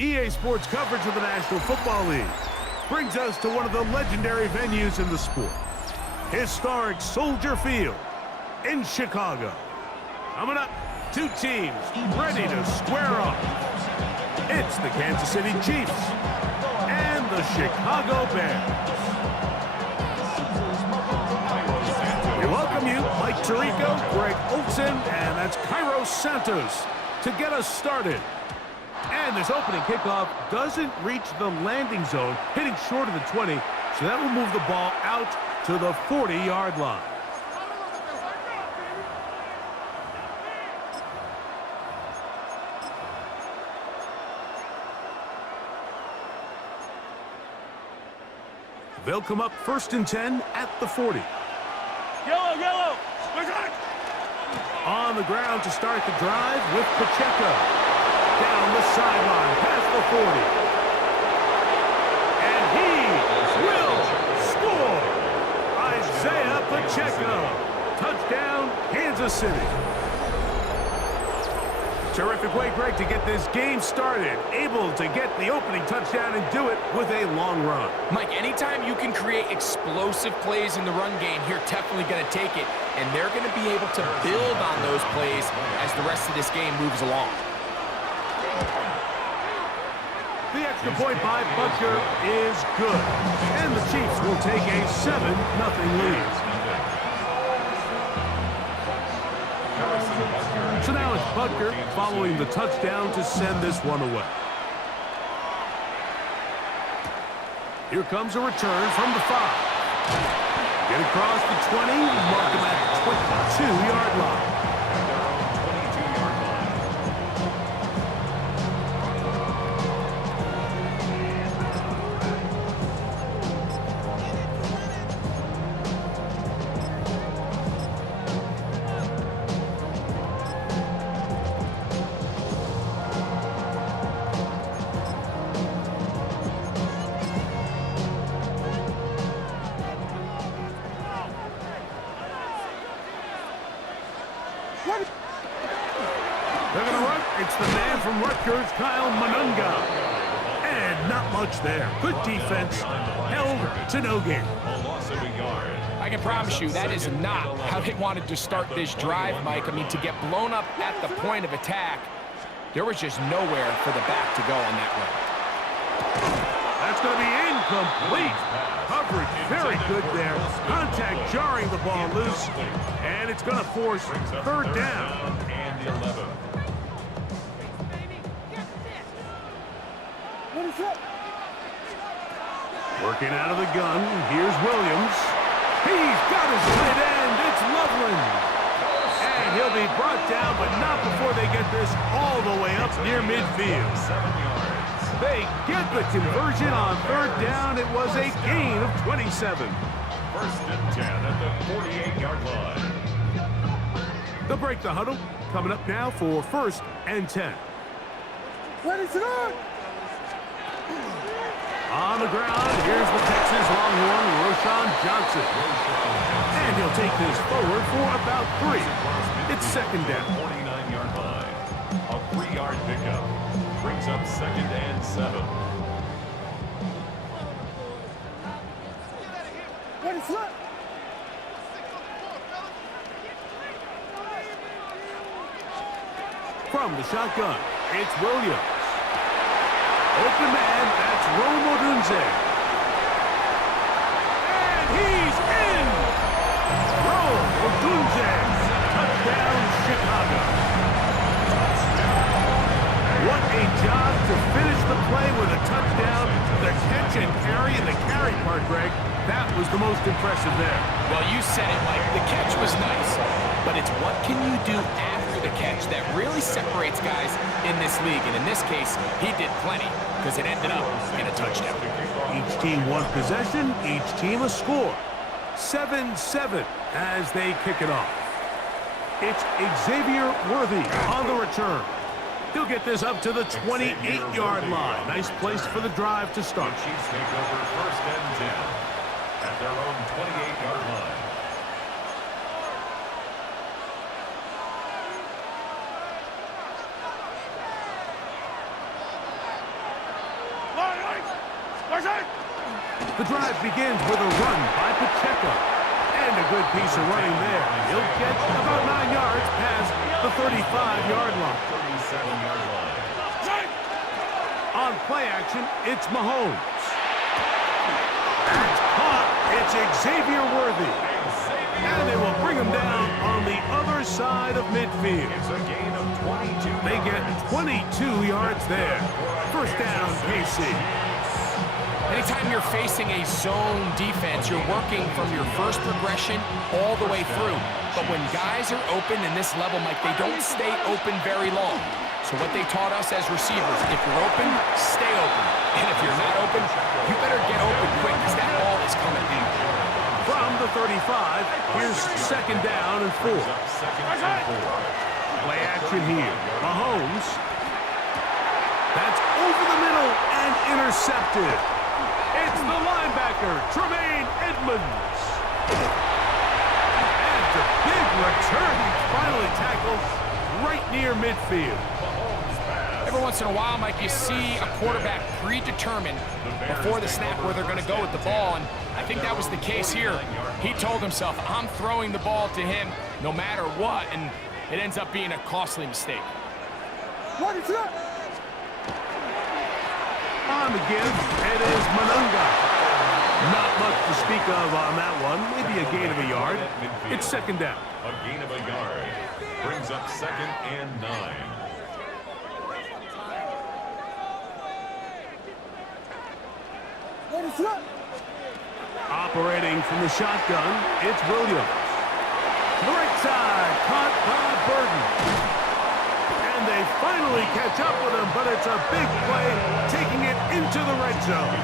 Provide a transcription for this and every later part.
EA Sports coverage of the National Football League brings us to one of the legendary venues in the sport. Historic Soldier Field in Chicago. Coming up, two teams ready to square off. It's the Kansas City Chiefs and the Chicago Bears. We welcome you, Mike Tirico, Greg Olson, and that's Cairo Santos to get us started. And this opening kickoff doesn't reach the landing zone, hitting short of the 20, so that will move the ball out to the 40-yard line. They'll come up 1st and 10 at the 40. Yellow! On the ground to start the drive with Pacheco. Down the sideline, past the 40. And he will score! Isaiah Pacheco. Touchdown, Kansas City. Terrific way, Greg, to get this game started. Able to get the opening touchdown and do it with a long run. Mike, anytime you can create explosive plays in the run game, you're definitely going to take it. And they're going to be able to build on those plays as the rest of this game moves along. The extra point by Butker is good. And the Chiefs will take a 7-0 lead. So now it's Butker following the touchdown to send this one away. Here comes a return from the 5. Get across the 20, mark him at the 22-yard line. They're going to run. It's the man from Rutgers, Kyle Monunga. And not much there. Good defense. Held to no gain. I can promise you that is not how they wanted to start this drive, Mike. I mean, to get blown up at the point of attack, there was just nowhere for the back to go on that run. That's going to be incomplete. Coverage very good there. Contact jarring the ball loose. And it's going to force 3rd down. And 11. Working out of the gun. Here's Williams. He's got his tight end. It's Loveland. And he'll be brought down, but not before they get this all the way up near midfield. 7 yards. They get the conversion on 3rd down. It was a gain of 27. 1st and 10 at the 48-yard line. They'll break the huddle. Coming up now for 1st and 10. What is it on? On the ground, here's the Texas Longhorn, Roschon Johnson. And he'll take this forward for about 3. It's 2nd down. 49-yard line. A 3-yard pickup. Brings up 2nd and 7. What is that? From the shotgun, it's Williams. Open man, that's Rome Odunze. And he's in! Rome Odunze. Touchdown, Chicago. What a job to finish the play with a touchdown. The catch and carry, and the carry part, Greg, that was the most impressive there. Well, you said it, Mike. The catch was nice, but it's what can you do after the catch that really separates guys in this league. And in this case, he did plenty because it ended up in a touchdown. Each team one possession, each team a score. 7-7 as they kick it off. It's Xavier Worthy on the return. He'll get this up to the 28-yard line. Nice place for the drive to start. Chiefs take over 1st and 10 at their own 28-yard line. The drive begins with a run by Pacheco. And a good piece of running there. He'll get about 9 yards past the 35-yard line. 37-yard line. On play action, it's Mahomes. That's caught. It's Xavier Worthy. And they will bring him down on the other side of midfield. It's a gain of 22. They get 22 yards there. First down, KC. Anytime you're facing a zone defense, you're working from your first progression all the way through. But when guys are open in this level, Mike, they don't stay open very long. So what they taught us as receivers, if you're open, stay open. And if you're not open, you better get open quick because that ball is coming in. From the 35, here's second down and 4. Play action here. Mahomes. That's over the middle and intercepted. It's the linebacker, Tremaine Edmonds. And a big return. He's finally tackled right near midfield. Every once in a while, Mike, you see a quarterback predetermined before the snap where they're going to go with the ball, and I think that was the case here. He told himself, I'm throwing the ball to him no matter what, and it ends up being a costly mistake. What is up? On the give, it is Monunga. Not much to speak of on that one. Maybe a gain of a yard. It's second down. A gain of a yard. Brings up 2nd and 9. What is up? Operating from the shotgun, it's Williams. To the right side, caught by Burton. And they finally catch up with him, but it's a big play, taking it into the red zone.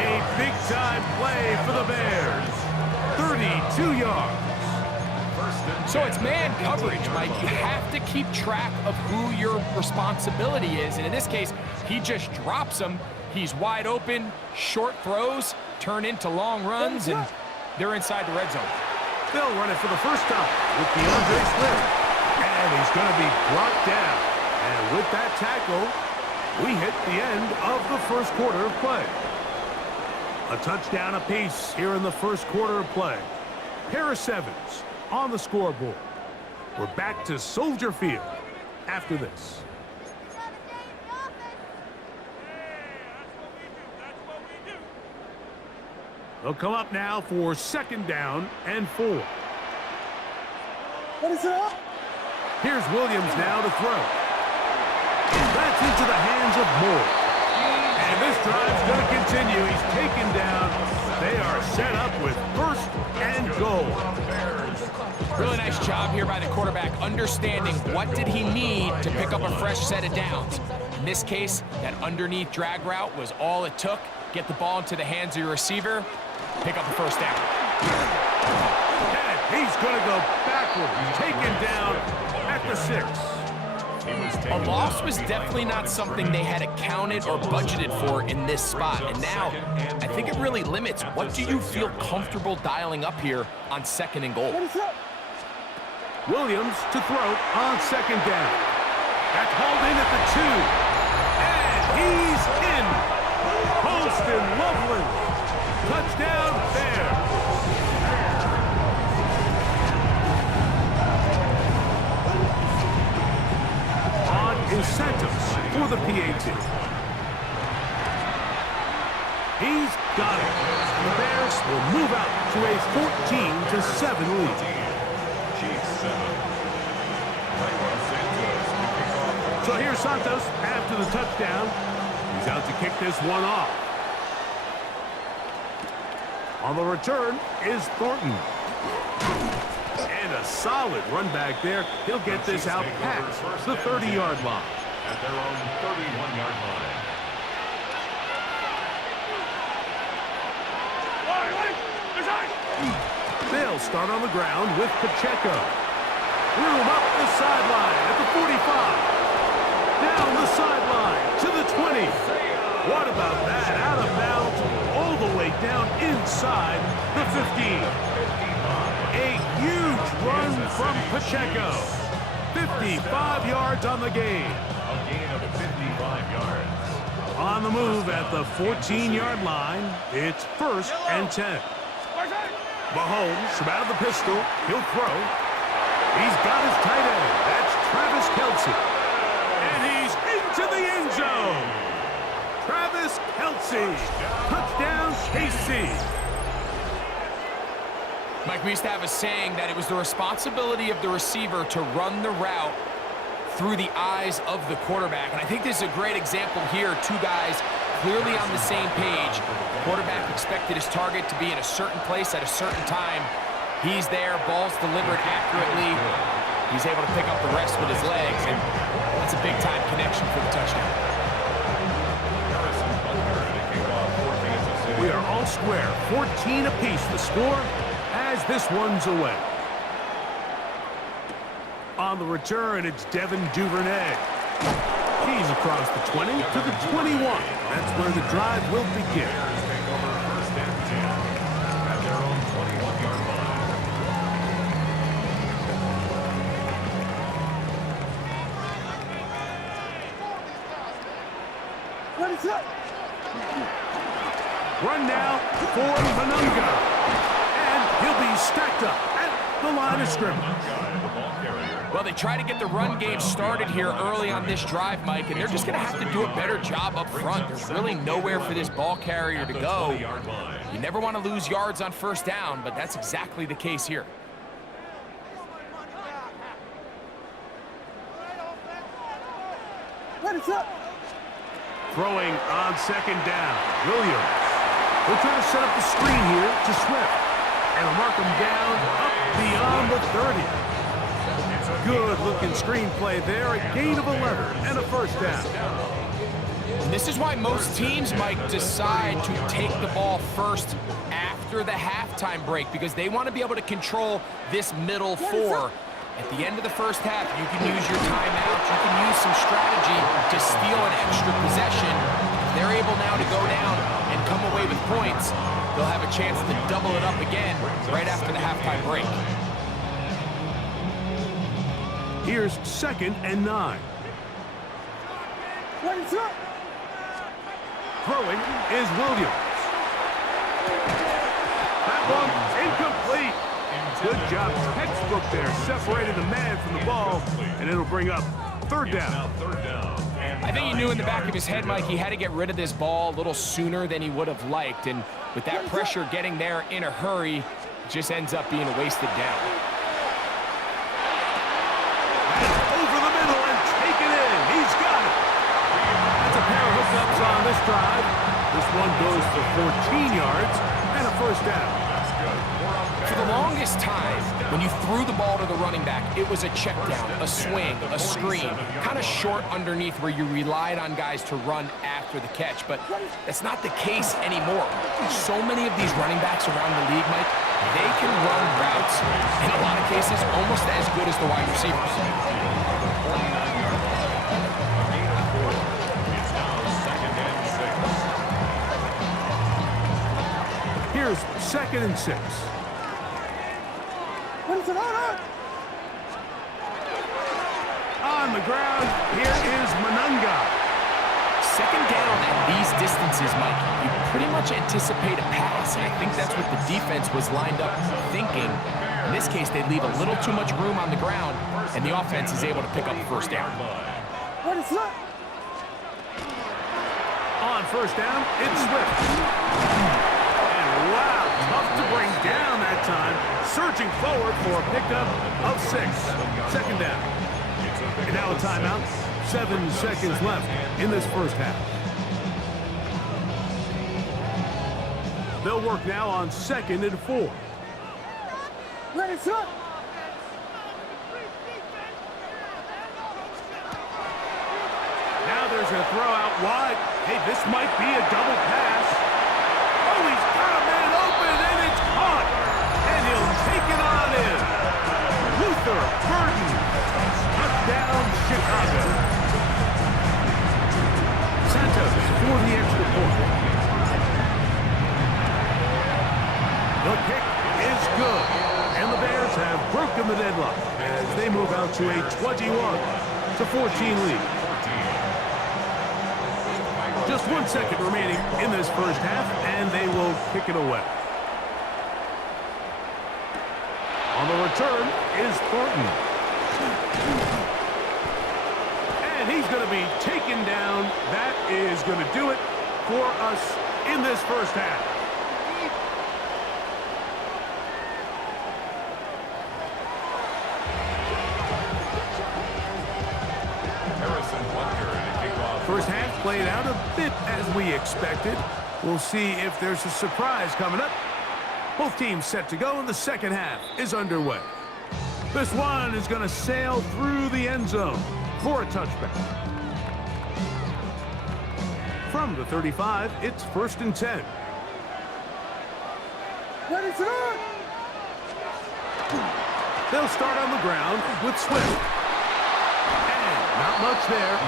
A big-time play for the Bears. 32 yards. So it's man coverage, Mike. You have to keep track of who your responsibility is, and in this case, he just drops him. He's wide open, short throws, turn into long runs, and they're inside the red zone. They'll run it for the first time with DeAndre Swift. And he's going to be brought down. And with that tackle, we hit the end of the first quarter of play. A touchdown apiece here in the first quarter of play. Pair of 7s on the scoreboard. We're back to Soldier Field after this. They'll come up now for second down and 4. What is up? Here's Williams now to throw. That's into the hands of Moore. And this drive's going to continue. He's taken down. They are set up with first and goal. Really nice job here by the quarterback, understanding what did he need to pick up a fresh set of downs. In this case, that underneath drag route was all it took. Get the ball into the hands of your receiver, pick up the first down. And he's going to go backwards. Taken down at the 6. A loss was definitely not something they had accounted or budgeted for in this spot. And now, I think it really limits what do you feel comfortable dialing up here on second and goal. What is up? Williams to throw on second down. That's hauled in at the 2. And he's in. Holston Loveland. Touchdown there. On incentives for the PAT. He's got it. And the Bears will move out to a 14-7 lead. So here's Santos after the touchdown. He's out to kick this one off. On the return is Thornton. And a solid run back there. He'll get this out past the 30-yard line. At their own 31-yard line. They'll start on the ground with Pacheco. Threw him up the sideline at the 45. Down the sideline to the 20. What about that? Out of bounds all the way down inside the 15. A huge run from Pacheco. 55 yards on the game. A gain of 55 yards. On On the move at the 14-yard line, it's 1st and 10. Mahomes from out of the pistol. He'll throw. He's got his tight end. That's Travis Kelce. And he's into the end zone. Travis Kelce. Touchdown, KC. Mike, we used to have a saying that it was the responsibility of the receiver to run the route through the eyes of the quarterback. And I think this is a great example here. Two guys clearly on the same page. Quarterback expected his target to be in a certain place at a certain time. He's there, ball's delivered accurately. He's able to pick up the rest with his legs, and that's a big-time connection for the touchdown. We are all square, 14 apiece the score as this one's away. On the return, it's Devin Duvernay. He's across the 20 to the 21. That's where the drive will begin. Ready, set. Run now for Manunga. And he'll be stacked up at the line of scrimmage. Well, they try to get the run game started here early on this drive, Mike, and they're just going to have to do a better job up front. There's really nowhere for this ball carrier to go. You never want to lose yards on 1st down, but that's exactly the case here. Ready, set. Throwing on 2nd down, Williams. We'll try to set up the screen here to Swift. And he'll mark him down up beyond the 30. Good-looking screenplay there, a gain of 11 and a 1st down. And this is why most teams, Mike, decide to take the ball first after the halftime break, because they want to be able to control this middle 4. At the end of the 1st half, you can use your timeout, you can use some strategy to steal an extra possession. If they're able now to go down and come away with points, they'll have a chance to double it up again right after the halftime break. Here's 2nd and 9. Ready, set. Throwing is Williams. That one's incomplete. Good job, textbook there, separated the man from the ball, and it'll bring up 3rd down. I think he knew in the back of his head, Mike, he had to get rid of this ball a little sooner than he would have liked, and with that pressure getting there in a hurry, it just ends up being a wasted down. Over the middle and taken in. He's got it. That's a pair of hookups on this drive. This one goes for 14 yards and a 1st down. For the longest time, when you threw the ball to the running back, it was a check down, a swing, a screen, kind of short underneath where you relied on guys to run after the catch. But that's not the case anymore. So many of these running backs around the league, Mike, they can run routes, in a lot of cases, almost as good as the wide receivers. Here's 2nd and 6. Ready, set. On the ground, here is Manunga. 2nd down at these distances, Mike, you pretty much anticipate a pass, and I think that's what the defense was lined up thinking. In this case, they leave a little too much room on the ground, and the offense is able to pick up the 1st down. Ready, set. On 1st down, it's Swift. And wow, tough to bring down that time. Surging forward for a pickup of 6. 2nd down. And now a timeout. 7 seconds left in this 1st half. They'll work now on 2nd and 4. Ready, set. Now there's a throw out wide. Hey, this might be a double pass. Oh, he's got a man open, and it's caught. And he'll take it on in. Luther Burden. Touchdown, Chicago. Santos for the extra point. The kick is good. And the Bears have broken the deadlock as they move out to a 21-14 lead. Just 1 second remaining in this first half, and they will kick it away. On the return is Thornton. And he's going to be taken down. That is going to do it for us in this first half. First half played out a bit as we expected. We'll see if there's a surprise coming up. Both teams set to go, and the second half is underway. This one is going to sail through the end zone for a touchback. From the 35, it's 1st and 10. Ready to run! They'll start on the ground with Swift. Not much there.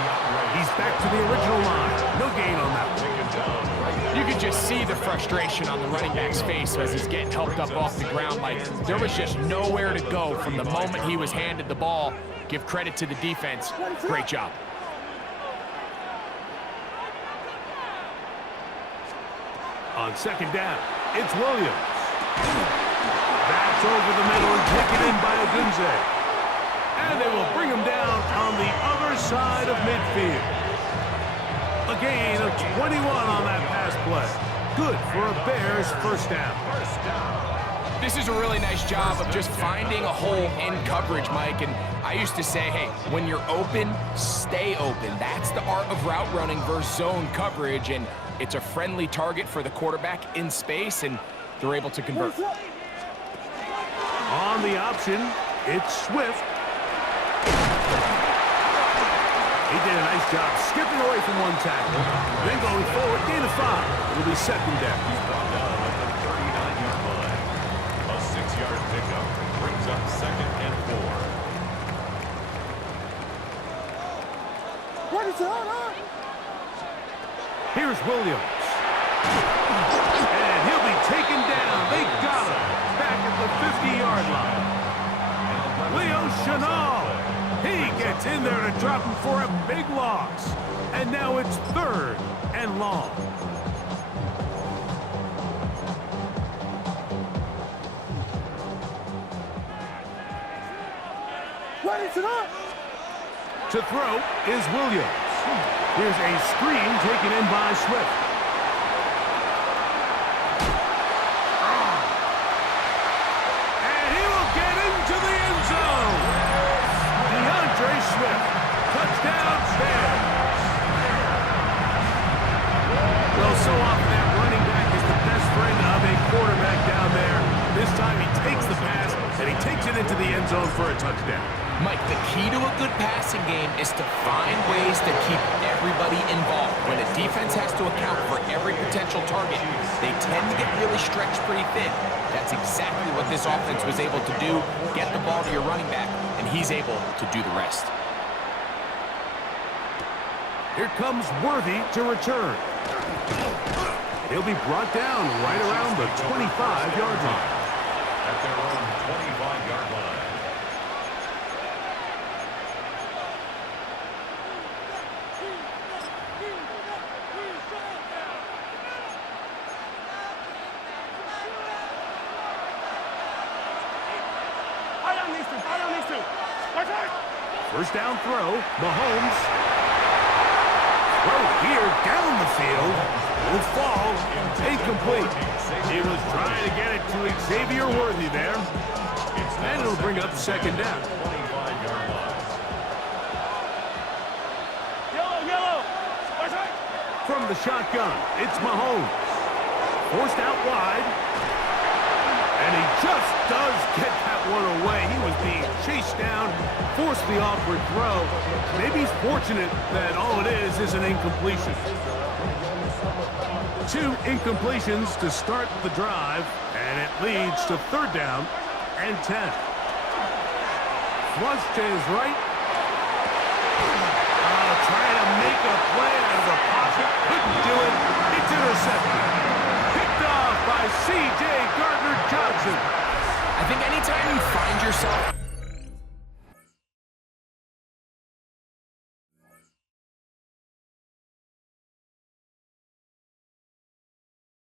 He's back to the original line. No gain on that one. You could just see the frustration on the running back's face as he's getting helped up off the ground. Like, there was just nowhere to go from the moment he was handed the ball. Give credit to the defense. Great job. On second down, it's Williams. That's over the middle and taken in by Odunze. And they will bring him down on the other side of midfield. A gain of 21 on that pass play. Good for a Bears first down. This is a really nice job of just finding a hole in coverage, Mike. And I used to say, hey, when you're open, stay open. That's the art of route running versus zone coverage. And it's a friendly target for the quarterback in space, and they're able to convert. On the option, it's Swift. He did a nice job skipping away from one tackle, then going forward, gain of 5. It'll be second down. He's brought down at the 39-yard line. A 6-yard pickup brings up 2nd and 4. Ready to run! Here's Williams. And he'll be taken down. They got him back at the 50-yard line. Leo Chenal. He gets in there to drop him for a big loss. And now it's 3rd and long. Ready to run! To throw is Williams. Here's a screen taken in by Swift. And he will get into the end zone. Swift. Touchdown, Bears. Well, so often that running back is the best friend of a quarterback down there. This time he takes the pass, and he takes it into the end zone for a touchdown. Mike, the key to a good passing game is to find ways to keep everybody involved. When a defense has to account for every potential target, they tend to get really stretched pretty thin. That's exactly what this offense was able to do. Get the ball to your running back, and he's able to do the rest. Here comes Worthy to return. He'll be brought down right around the 25-yard line. At their own 25-yard line. First down throw, Mahomes. Throw here down the field. Will fall. Incomplete. He was trying to get it to Xavier Worthy there. And it'll bring up second down. 25-yard line. From the shotgun, it's Mahomes. Forced out wide. And he just does get that one away. He was being chased down, forced the awkward throw. Maybe he's fortunate that all it is an incompletion. 2 incompletions to start the drive, and it leads to 3rd down and 10. Flush to his right. Trying to make a play out of the